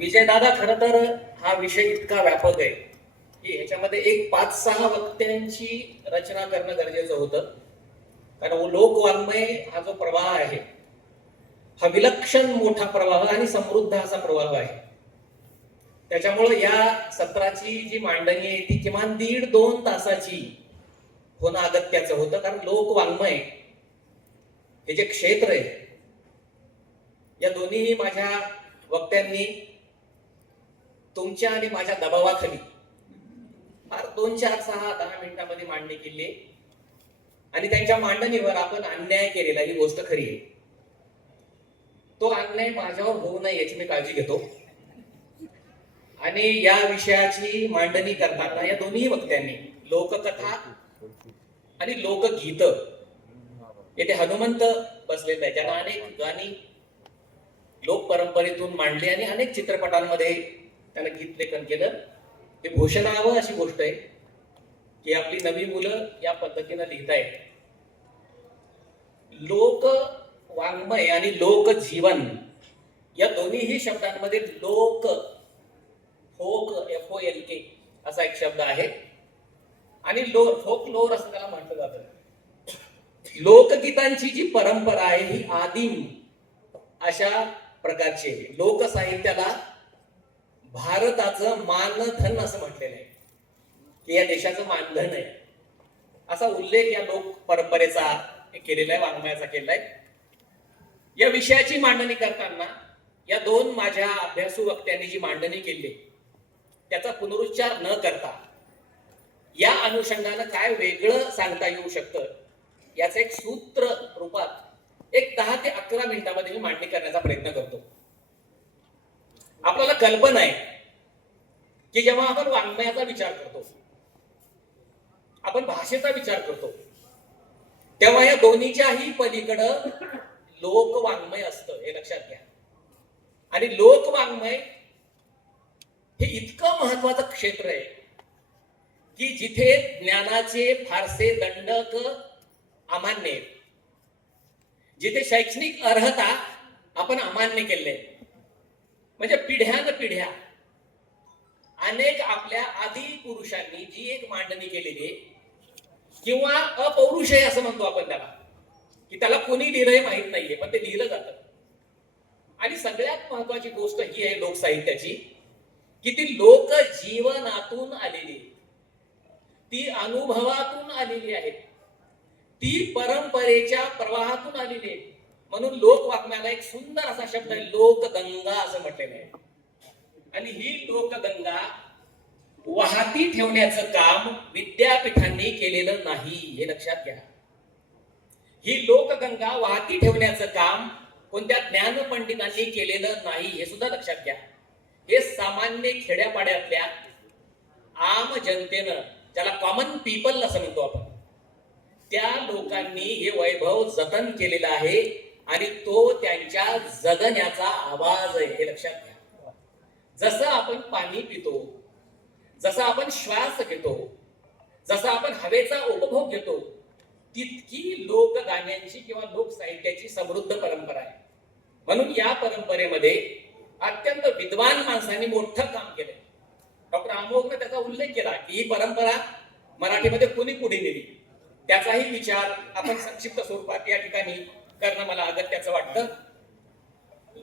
विजयदादा, खर तर हा विषय इतका व्यापक आहे की ह्याच्यामध्ये एक 5-6 वक्त्यांची रचना करणं गरजेचं होतं. कारण लोकवाङ्मय हा जो प्रवाह आहे हा विलक्षण मोठा प्रवाह आणि समृद्ध असा प्रवाह आहे. त्याच्यामुळे या सत्राची जी मांडणी आहे ती किमान 1.5-2 तासाची होणं अगत्याचं होतं. कारण लोकवाङ्मय हे जे क्षेत्र आहे या दोन्हीही माझ्या वक्त्यांनी तुमच्या आणि माझ्या दबावाखाली फार 2-4-6-10 मिनिटांमध्ये मांडणी केली आहे. आणि त्यांच्या मांडणीवर आपण अन्याय केलेला ही गोष्ट खरी आहे. तो अन्याय माझ्यावर होऊ नये याची मी काळजी घेतो. आणि या विषयाची मांडणी करताना या दोन्ही वक्त्यांनी लोककथा आणि लोकगीत, येथे हनुमंत बसलेले आहे ज्यांना अनेक गाणी लोक परंपरेतून मांडली आणि अनेक चित्रपटांमध्ये त्यानं गीत लेखन केलं. ते घोषणावं अशी गोष्ट आहे की आपली नवी मुलं या पद्धतीनं लिहितायत. लोक वाङ्मय आणि लोकजीवन या दोन्हीही शब्दांमध्ये लोक, फोक, FOLK असा एक शब्द आहे आणि फोक लोर असं त्याला म्हटलं जातं. लोकगीतांची जी परंपरा आहे ही आदिम अशा प्रकारची आहे. लोकसाहित्याला भारताचं मानधन असं म्हटलेलं आहे की या देशाचं मानधन आहे असा उल्लेख या लोक परंपरेचा केलेला आहे, वाङ्मयाचा केलेला आहे. या विषयाची मांडणी करताना या दोन माझ्या अभ्यासू वक्त्यांनी जी मांडणी केली त्याचा पुनरुच्चार न करता या अनुषंगानं काय वेगळं सांगता येऊ शकतं याचं एक सूत्र रूपात एक 10 ते 11 मिनिटांमध्ये मी मांडणी करण्याचा प्रयत्न करतो. आपल्याला कल्पना आहे की जेव्हा आपण वाङ्मयाचा विचार करतो, आपण भाषेचा विचार करतो, तेव्हा या दोन्हीच्याही पलीकडं लोकवाङ्मय असतं हे लक्षात घ्या. आणि लोकवाङ्मय हे इतकं महत्वाचं क्षेत्र आहे की जिथे ज्ञानाचे फारसे दंडक अमान्य आहेत, जिथे शैक्षणिक अर्हता आपण अमान्य केले, म्हणजे पिढ्यान पिढ्या अनेक आपल्या आदी पुरुषांनी जी एक मांडणी केलेली आहे किंवा अपौरुष आहे असं म्हणतो आपण त्याला, की त्याला कोणी लिहिलंय माहित नाहीये पण ते लिहिलं जातं. आणि सगळ्यात महत्वाची गोष्ट ही आहे लोकसाहित्याची की ती लोक जीवनातून आलेली, ती अनुभवातून आलेली आहे, ती परंपरेच्या प्रवाहातून आलेली आहे. म्हणून लोकवाङ्मयाला एक सुंदर असा शब्द आहे लोकगंगा असं म्हटलेलं आहे. आणि ही लोकगंगा वाहती ठेवण्याचं काम विद्यापीठांनी केलेलं नाही हे लक्षात घ्या. ही लोकगंगा वाहती ठेवण्याचं काम कोणत्या ज्ञानपंडितांनी केलेलं नाही हे सुद्धा लक्षात घ्या. हे सामान्य खेड्यापाड्यातल्या आम जनतेनं, ज्याला कॉमन पीपल असं म्हणतो आपण, त्या लोकांनी हे वैभव जतन केलेलं आहे आणि तो त्यांच्या जगण्याचा आवाज आहे हे लक्षात घ्या. जसं आपण पाणी पितो, जसं आपण श्वास घेतो, जसं आपण हवेचा उपभोग घेतो, तितकी लोकगाण्यांची किंवा लोकसाहित्याची समृद्ध परंपरा आहे. म्हणून या परंपरेमध्ये अत्यंत विद्वान माणसांनी मोठं काम केलं. डॉक्टर अमोघने त्याचा उल्लेख केला की ही परंपरा मराठीमध्ये कोणी पुढे नेली, त्याचाही विचार आपण संक्षिप्त स्वरूपात या ठिकाणी करणं मला अगत्याचं वाटतं.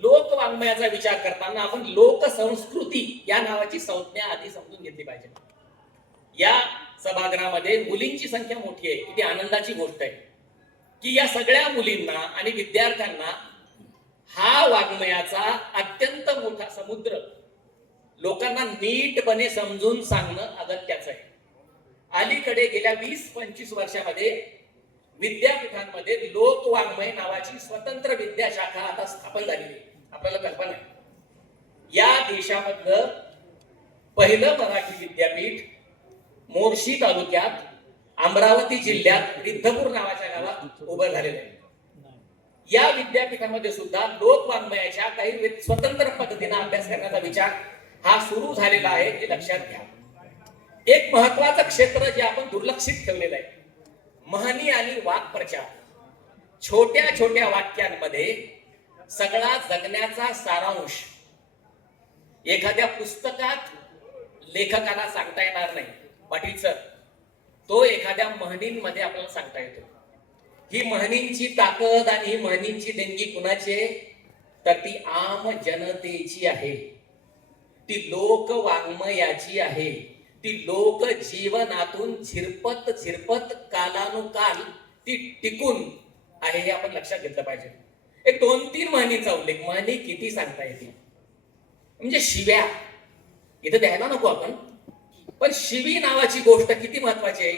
लोकवाङ्मयाचा विचार करताना आपण लोकसंस्कृती या नावाची संज्ञा आधी समजून घेतली पाहिजे. या सभागृहामध्ये मुलींची संख्या मोठी आहे, किती आनंदाची गोष्ट आहे की या सगळ्या मुलींना आणि विद्यार्थ्यांना हा वाङ्मयाचा अत्यंत मोठा समुद्र लोकांना नीटपणे समजून सांगणं अगत्याचं आहे. अलीकडे गेल्या 20-25 वर्षामध्ये विद्यापीठांमध्ये लोकवाङ्मय नावाची स्वतंत्र विद्याशाखा आता स्थापन झालेली आहे. आपल्याला कल्पना आहे, या देशामधलं पहिलं मराठी विद्यापीठ मोर्शी तालुक्यात अमरावती जिल्ह्यात रिद्धपूर नावाच्या गावात उभं झालेलं आहे. या विद्यापीठामध्ये सुद्धा लोकवाङ्मयाच्या काही स्वतंत्र पद्धतीने अभ्यास करण्याचा विचार हा सुरू झालेला आहे हे लक्षात घ्या. एक महत्वाचं क्षेत्र जे आपण दुर्लक्षित ठेवलेलं आहे, म्हणी आणि वाक्प्रचार. छोट्या छोट्या वाक्यांमध्ये सगळा जगण्याचा सारांश एखाद्या पुस्तकात लेखकाला सांगता येणार नाही, पाटील सर, तो एखाद्या म्हणींमध्ये आपल्याला सांगता येतो. ही म्हणींची ताकद आणि ही म्हणींची देणगी कुणाची आहे? तर ती आम जनतेची आहे, ती लोक वाङ्मयाची आहे, ती लोक जीवनातून झिरपत झिरपत कालानुकाल ती टिकून आहे, हे आपण लक्षात घेतलं पाहिजे. एक 2-3 म्हणीचा उल्लेख, म्हणी किती सांगता येतील, म्हणजे शिव्या इथं द्यायला नको आपण, पण शिवी नावाची गोष्ट किती महत्वाची आहे.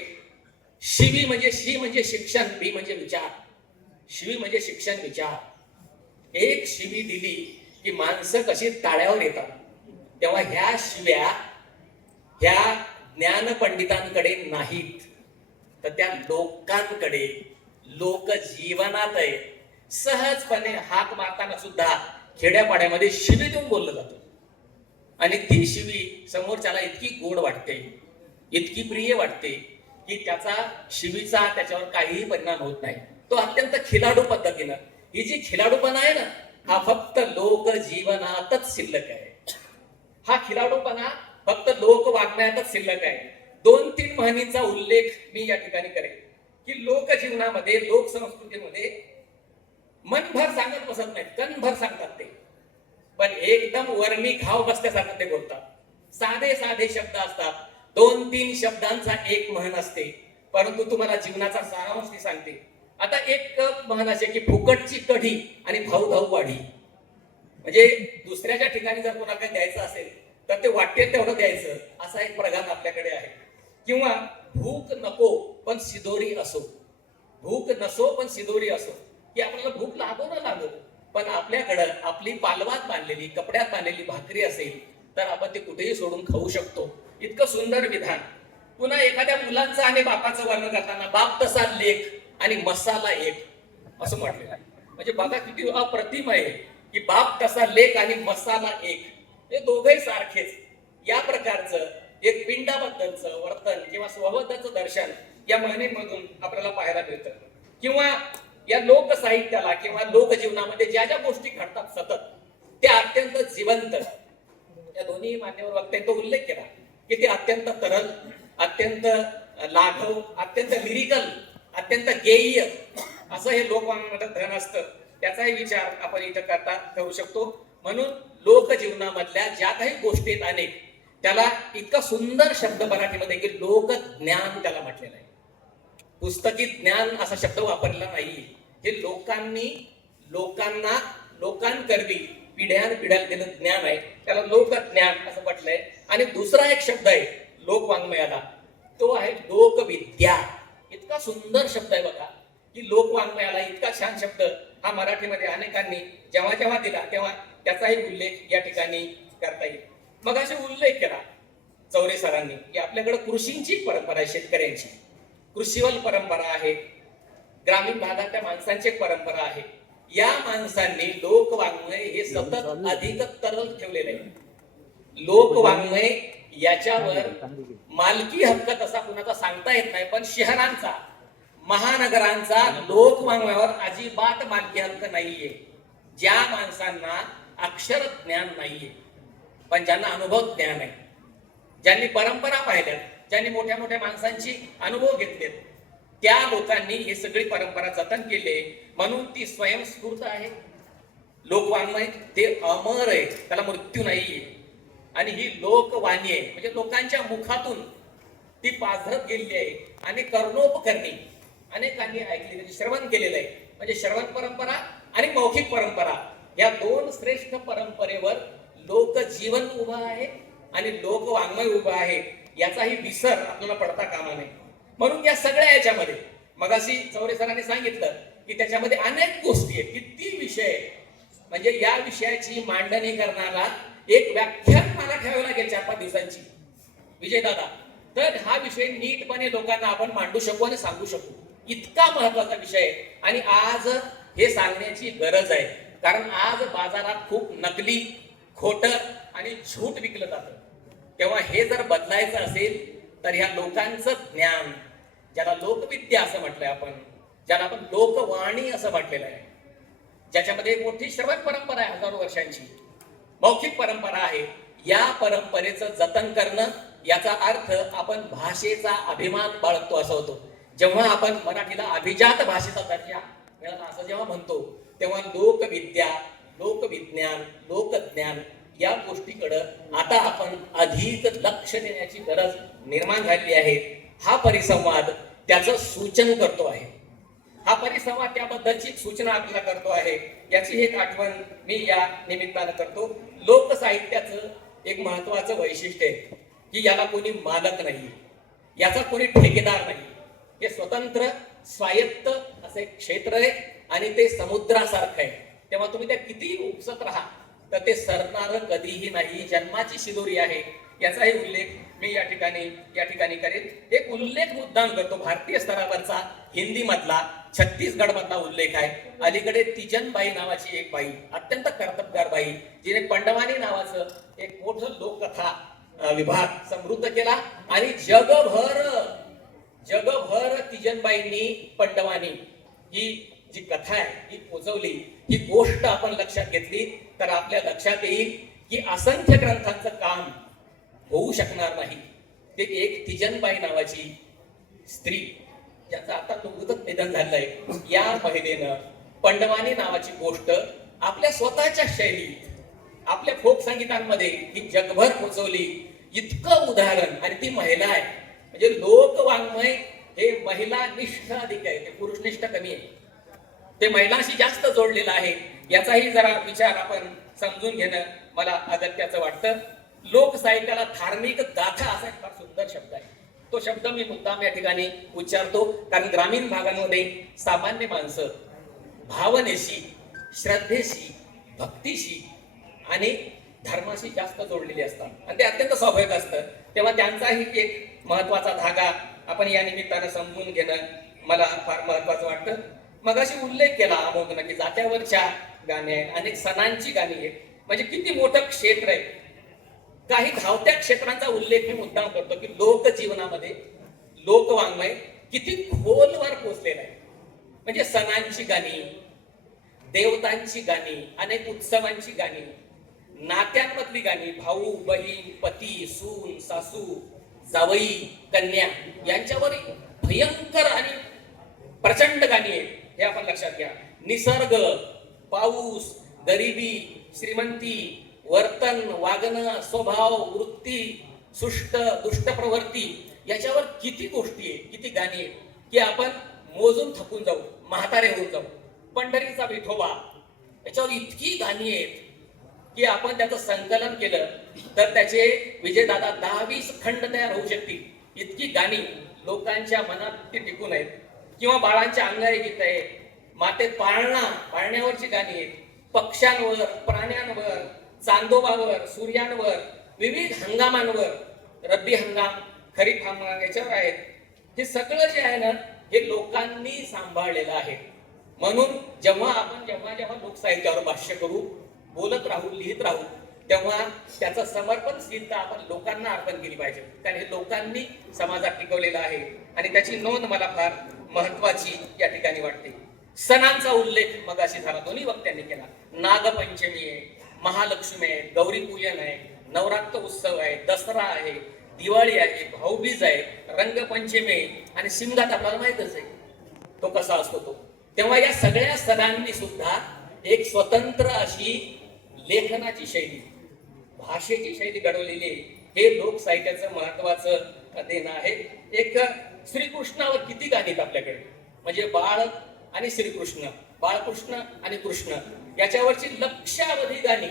शिवी म्हणजे शी म्हणजे शिक्षण, बी म्हणजे विचार. शिवी म्हणजे शिक्षण, विचार. एक शिवी दिली की माणसं कशी ताळ्यावर येतात. तेव्हा ह्या शिव्या ह्या ज्ञानपंडितांकडे नाहीत, तर त्या लोकांकडे, लोक जीवनात आहे. सहजपणे हाक मारताना सुद्धा खेड्यापाड्यामध्ये शिवी देऊन बोललं जातं आणि ती शिवी समोरच्याला इतकी गोड वाटते, इतकी प्रिय वाटते की त्याचा शिवीचा त्याच्यावर काहीही परिणाम होत नाही. तो अत्यंत खिलाडू पद्धतीनं, ही जी खिलाडूपणा आहे ना, हा फक्त लोक जीवनातच शिल्लक आहे. हा खिलाडूपणा फक्त लोक वाङ्मयातच शिल्लक आहे. 2-3 म्हणींचा उल्लेख मी या ठिकाणी करेन की लोक जीवनामध्ये, लोक संस्कृतीमध्ये मनभर सांगत बसत नाहीत, कणभर सांगतात ते, पण एकदम वर्मी घाव बसल्यासारखं ते बोलतात. साधे साधे शब्द असतात, 2-3 शब्दांचा एक म्हण असते, परंतु तुम्हाला जीवनाचा सारांश ती सांगते. आता एक म्हण असे की फुकटची कढी आणि धाऊ धाऊ वाढी, म्हणजे दुसऱ्याच्या ठिकाणी जर कोणाला काही द्यायचं असेल तर ते वाटेल तेवढं द्यायचं, असा एक प्रघात आपल्याकडे आहे. किंवा भूक नको पण सिदोरी असो, भूक नसो पण सिदोरी असो, की आपल्याला भूक लागो ना लागो, पण आपल्याकडं आपली पालवात बांधलेली, कपड्यात बांधलेली भाकरी असेल तर आपण ते कुठेही सोडून खाऊ शकतो. इतकं सुंदर विधान. पुन्हा एखाद्या मुलांचं आणि बापाचं वर्णन करताना बाप तसा लेख आणि मसाला एक असं म्हटलेलं आहे. म्हणजे बघा किती अप्रतिम आहे की बाप तसा लेख आणि मसाला एक, हे दोघंही सारखेच. या प्रकारचं एक पिंडाबद्दलचं वर्तन किंवा स्वबद्दलचं दर्शन या म्हणींमधून आपल्याला पाहायला मिळतं. किंवा या लोकसाहित्याला किंवा लोकजीवनामध्ये ज्या ज्या गोष्टी घडतात सतत, त्या अत्यंत जिवंत, या दोन्ही मान्यवर वक्त्यांनी तो उल्लेख केला की ते अत्यंत तरल, अत्यंत लाघव, अत्यंत लिरिकल, अत्यंत गेय्य असं हे लोकवाङ्मयामध्ये धन असतं. त्याचाही विचार आपण इथं करू शकतो. म्हणून लोकजीवनामधल्या ज्या काही गोष्टी आहेत अनेक, त्याला इतका सुंदर शब्द मराठीमध्ये की लोकज्ञान त्याला म्हटलेलं आहे. पुस्तकी ज्ञान असा शब्द वापरलेला नाहीये. हे लोकांनी लोकांना लोकांकरवी पिढ्यानपिढ्या दिलेलं ज्ञान आहे, त्याला लोकज्ञान असं म्हटलंय. आणि दुसरा एक शब्द आहे लोकवाङ्मयाला, तो आहे लोकविद्या. इतका सुंदर शब्द आहे बघा की लोकवाङ्मयाला इतका छान शब्द हा मराठीमध्ये अनेकांनी जेव्हा जेव्हा दिला तेव्हा त्याचाही उल्लेख या ठिकाणी करता येईल. मग असे उल्लेख केला चौरे सरांनी की आपल्याकडे कृषींची परंपरा आहे, शेतकऱ्यांची कृषीवल परंपरा आहे, ग्रामीण भागातल्या माणसांची एक परंपरा आहे. या माणसांनी लोकवाङ्मय हे सतत अधिक तरल ठेवलेलं आहे. लोकवाङ्मय याच्यावर मालकी हक्क तसा कुणाचा सांगता येत नाही, पण शहरांचा, महानगरांचा लोकवाङ्मयावर अजिबात मालकी हक्क नाहीये. ज्या माणसांना अक्षर ज्ञान नाहीये पण ज्यांना अनुभव ज्ञान आहे, ज्यांनी परंपरा पाहिल्या, ज्यांनी मोठ्या मोठ्या माणसांची अनुभव घेतलेत, त्या लोकांनी ही सगळी परंपरा जतन केली, म्हणून ती स्वयंस्फूर्त आहे. लोकवाङ्मय ते अमर आहे, त्याला मृत्यू नाहीये. आणि ही लोकवाणी आहे, म्हणजे लोकांच्या मुखातून ती पाझरत गेलेली आहे आणि कर्णोपकरणी अनेकांनी ऐकली, म्हणजे श्रवण केलेलं आहे. म्हणजे श्रवण परंपरा आणि मौखिक परंपरा या 2 श्रेष्ठ परंपरेवर लोकजीवन उभं आहे आणि लोकवाङ्मय उभं आहे, याचाही विसर आपल्याला पडता कामा नये. म्हणून या सगळ्या याच्यामध्ये मगाशी चौरे सरांनी सांगितलं की त्याच्यामध्ये अनेक गोष्टी आहेत, किती विषय, म्हणजे या विषयाची मांडणी करणारा एक व्याख्यान मला ठेवावं लागेल 4-5 दिवसांची विजयदादा, तर हा विषय नीटपणे लोकांना आपण मांडू शकू आणि सांगू शकू. इतका महत्वाचा विषय आहे आणि आज हे सांगण्याची गरज आहे, कारण आज बाजारात खूप नकली, खोटं आणि झूट विकलं जातं. तेव्हा हे जर बदलायचं असेल तर ह्या लोकांचं ज्ञान, ज्याला लोकविद्या असं म्हटलंय आपण, ज्याला आपण लोकवाणी असं म्हटलेलं आहे, ज्याच्यामध्ये मोठी श्रवण परंपरा आहे, हजारो वर्षांची मौखिक परंपरा आहे, या परंपरेचं जतन करणं याचा अर्थ आपण भाषेचा अभिमान बाळगतो असं होतो. जेव्हा आपण मराठीला अभिजात भाषेचा दर्जा मिळाला असं जेव्हा म्हणतो, तेव्हा लोकविद्या, लोकविज्ञान, लोकज्ञान या गोष्टीकडं आता आपण अधिक लक्ष देण्याची गरज निर्माण झालेली आहे. हा परिसंवाद त्याचं सूचन करतो आहे. हा परिसंवाद त्याबद्दलची सूचना आपल्याला करतो आहे. याची एक आठवण मी या निमित्तानं करतो. लोकसाहित्याचं एक महत्वाचं वैशिष्ट्य आहे की याला कोणी मालक नाही, याचा कोणी ठेकेदार नाही. हे स्वतंत्र स्वायत्त असे एक क्षेत्र आहे आणि ते समुद्रासारखं आहे. तेव्हा तुम्ही त्या किती उपसत राहा तर ते सरणार कधीही नाही. जन्माची शिदोरी आहे याचाही उल्लेख मी या ठिकाणी करेन. एक उल्लेख मुद्दाम करतो भारतीय स्तरावरचा, हिंदी मधला, छत्तीसगड मधला उल्लेख आहे. अलीकडे तिजनबाई नावाची एक बाई, अत्यंत कर्तबगार बाई, जिने पंडवानी नावाचं एक मोठं लोककथा विभाग समृद्ध केला आणि जगभर तिजनबाईंनी पंडवानी ही जी कथा आहे ही पोचवली. ही गोष्ट आपण लक्षात घेतली तर आपल्या लक्षात येईल की असंख्य ग्रंथांचं काम होऊ शकणार नाही. ते एक तिजनबाई नावाची स्त्री, ज्याचं आता नुकतंच निधन झालंय, या महिलेनं पंडवानी नावाची गोष्ट आपल्या स्वतःच्या शैलीत, आपल्या फोक संगीतांमध्ये ही जगभर पोचवली. इतकं उदाहरण, आणि ती महिला आहे. म्हणजे लोकवाङ्मय हे महिला निष्ठ अधिक आहे, ते पुरुषनिष्ठ कमी आहे. ते महिलांशी जास्त जोडलेलं आहे. याचाही जरा विचार आपण समजून घेणं मला अगत्याचं वाटतं. लोकसाहित्याला धार्मिक गाथा असा एक फार सुंदर शब्द आहे. तो शब्द मी मुद्दाम या ठिकाणी उच्चारतो कारण ग्रामीण भागांमध्ये सामान्य माणसं भावनेशी, श्रद्धेशी, भक्तीशी आणि धर्माशी जास्त जोडलेली असतात आणि ते अत्यंत स्वाभाविक असतं. तेव्हा त्यांचाही एक महत्वाचा धागा आपण या निमित्तानं समजून घेणं मला फार महत्वाचं वाटतं. मग अशी उल्लेख केला अमोघनं की जात्यावरच्या गाणी आहेत, अनेक सणांची गाणी आहेत. म्हणजे किती मोठं क्षेत्र आहे. काही धावत्या क्षेत्रांचा उल्लेख मी मुद्दाम करतो की लोकजीवनामध्ये लोकवाङ्मय किती खोलवर पोचलेलं आहे. म्हणजे सणांची गाणी, देवतांची गाणी, अनेक उत्सवांची गाणी, नात्यांमधली गाणी, भाऊ बहीण, पती सून, सासू, जावई, कन्या यांच्यावर भयंकर आणि प्रचंड गाणी आहेत. हे आपण लक्षात घ्या. निसर्ग, पाऊस, गरिबी, श्रीमंती, वर्तन, वागणं, स्वभाव, वृत्ती, सुष्ट दुष्ट प्रवृत्ती याच्यावर किती गोष्टी आहेत, किती गाणी आहेत की आपण मोजून थकून जाऊ, म्हातारे होऊन जाऊ. पंढरीचा विठोबा याच्यावर इतकी गाणी आहेत की आपण त्याचं संकलन केलं तर त्याचे विजयदादा 10-20 खंड तयार होऊ शकतील. इतकी गाणी लोकांच्या मनात ती टिकून आहेत. किंवा बाळांच्या अंगाई गीत आहे, माते पाळण्यावरची गाणी आहेत, पक्ष्यांवर, प्राण्यांवर, चांदोबावर, सूर्यांवर, विविध हंगामांवर, रब्बी हंगाम, खरीप हंगाम याच्यावर आहेत. हे सगळं जे आहे ना हे लोकांनी सांभाळलेलं आहे. म्हणून जेव्हा लोकसाहित्यावर भाष्य करू, बोलत राहू, लिहित राहू, तेव्हा त्याचं समर्पणशीलता आपण लोकांना अर्पण केली पाहिजे. कारण हे लोकांनी समाजात टिकवलेलं आहे आणि त्याची नोंद मला फार महत्वाची या ठिकाणी वाटते. सणांचा उल्लेख मगाशी झाला, दोन्ही वक्त्यांनी केला. नागपंचमी आहे, महालक्ष्मी आहे, गौरीपूजन आहे, नवरात्र उत्सव आहे, दसरा आहे, दिवाळी आहे, भाऊबीज आहे, रंगपंचमी आहे आणि शिमगात आपल्याला माहितच आहे तो कसा असतो तो. तेव्हा या सगळ्या सणांनी सुद्धा एक स्वतंत्र अशी लेखनाची शैली, भाषेची शैली घडवलेली आहे. हे लोकसाहित्याचं महत्वाचं देणं आहे. एक श्रीकृष्णावर किती गाणी आहेत आपल्याकडे. म्हणजे बाळ आणि श्रीकृष्ण, बाळकृष्ण आणि कृष्ण याच्यावरची लक्षावधी गाणी,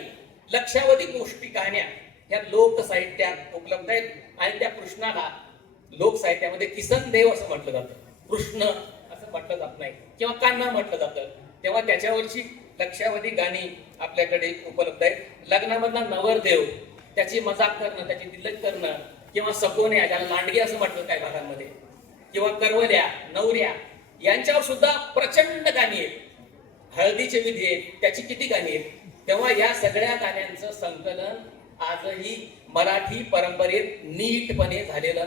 लक्षावधी गोष्टी, कहाण्या ह्या लोकसाहित्यात उपलब्ध आहेत. आणि त्या कृष्णाला लोकसाहित्यामध्ये किसन देव असं म्हटलं जातं, कृष्ण असं म्हटलं जात नाही किंवा कान्हा म्हटलं जातं. तेव्हा त्याच्यावरची लक्षावधी गाणी आपल्याकडे उपलब्ध आहेत. लग्नामधला नवरदेव, त्याची मजाक करणं, त्याची दिल्लत करणं, किंवा सकोन्या ज्याला लांडगे असं म्हटलं काही भागांमध्ये, किंवा करवल्या, नवऱ्या यांच्यावर सुद्धा प्रचंड गाणी आहेत. हळदीचे विधी आहेत, त्याची किती गाणी आहेत. तेव्हा या सगळ्या गाण्यांचं संकलन आजही मराठी परंपरेत नीटपणे झालेलं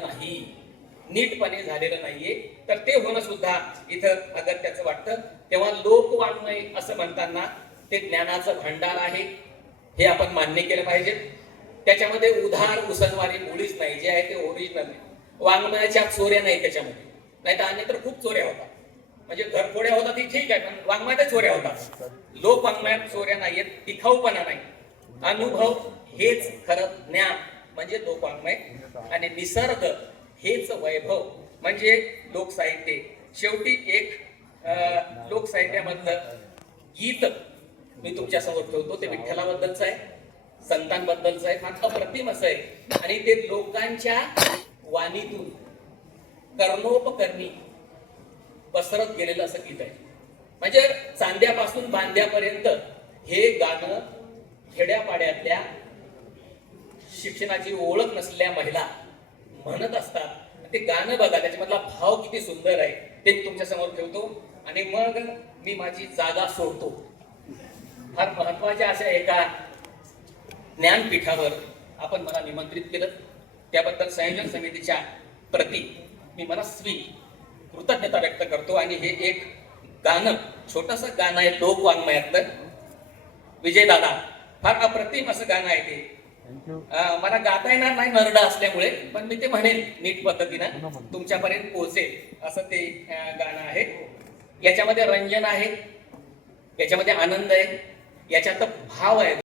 नाहीये. तर ते होणं सुद्धा इथं अगत्याचं वाटतं. तेव्हा लोकवाङ्मय असं म्हणताना ते ज्ञानाचं भांडार आहे हे आपण मान्य केलं पाहिजे. त्याच्यामध्ये उधार उसनवारी मुळीच नाही, जे आहे ते ओरिजिनल आहे. वाङ्मयाच्या चोऱ्या नाही त्याच्यामध्ये, नाही तर अन्यत्र खूप चोऱ्या होतात. म्हणजे घरफोड्या होतात ती ठीक आहे, पण वाङ्मयात चोऱ्या होतात. लोक वाङ्मयात चोऱ्या नाहीयेत, टिकाऊपणा नाही. अनुभव हेच खरं ज्ञान म्हणजे लोकवाङ्मय, आणि निसर्ग हेच वैभव म्हणजे लोकसाहित्य. शेवटी एक लोकसाहित्यामधलं गीत मी तुमच्या समोर ठेवतो. ते विठ्ठलाबद्दलचं आहे, संतांबद्दलचं आहे, फार अप्रतिम असं आहे. आणि ते लोकांच्या वाणीतून कर्णोपकर्णी पसरत गेलेलं असं गीत आहे. म्हणजे चांद्यापासून बांद्यापर्यंत हे गाणं खेड्यापाड्यातल्या शिक्षणाची ओळख नसलेल्या महिला म्हणत असतात. ते गाणं बघा, त्याच्यामधला भाव किती सुंदर आहे, ते मी तुमच्या समोर ठेवतो. आणि मग मी माझी जागा सोडतो. फार महत्वाच्या अशा एका ज्ञानपीठावर आपण मला निमंत्रित केलं, त्याबद्दल संयोजन समितीच्या प्रती मी मनस्वी कृतज्ञता व्यक्त करतो. आणि हे एक गाणं, छोटंसं गाणं आहे लोकवाङ्मयातलं. विजय दादा, फार अप्रतिम असं गाणं आहे ते. मला गाता येणार नाही नरडा असल्यामुळे, पण मी ते म्हणेन नीट पद्धतीनं तुमच्यापर्यंत पोहोचेल असं ते गाणं आहे. याच्यामध्ये रंजन आहे, याच्यामध्ये आनंद आहे, याच्यात भाव आहे.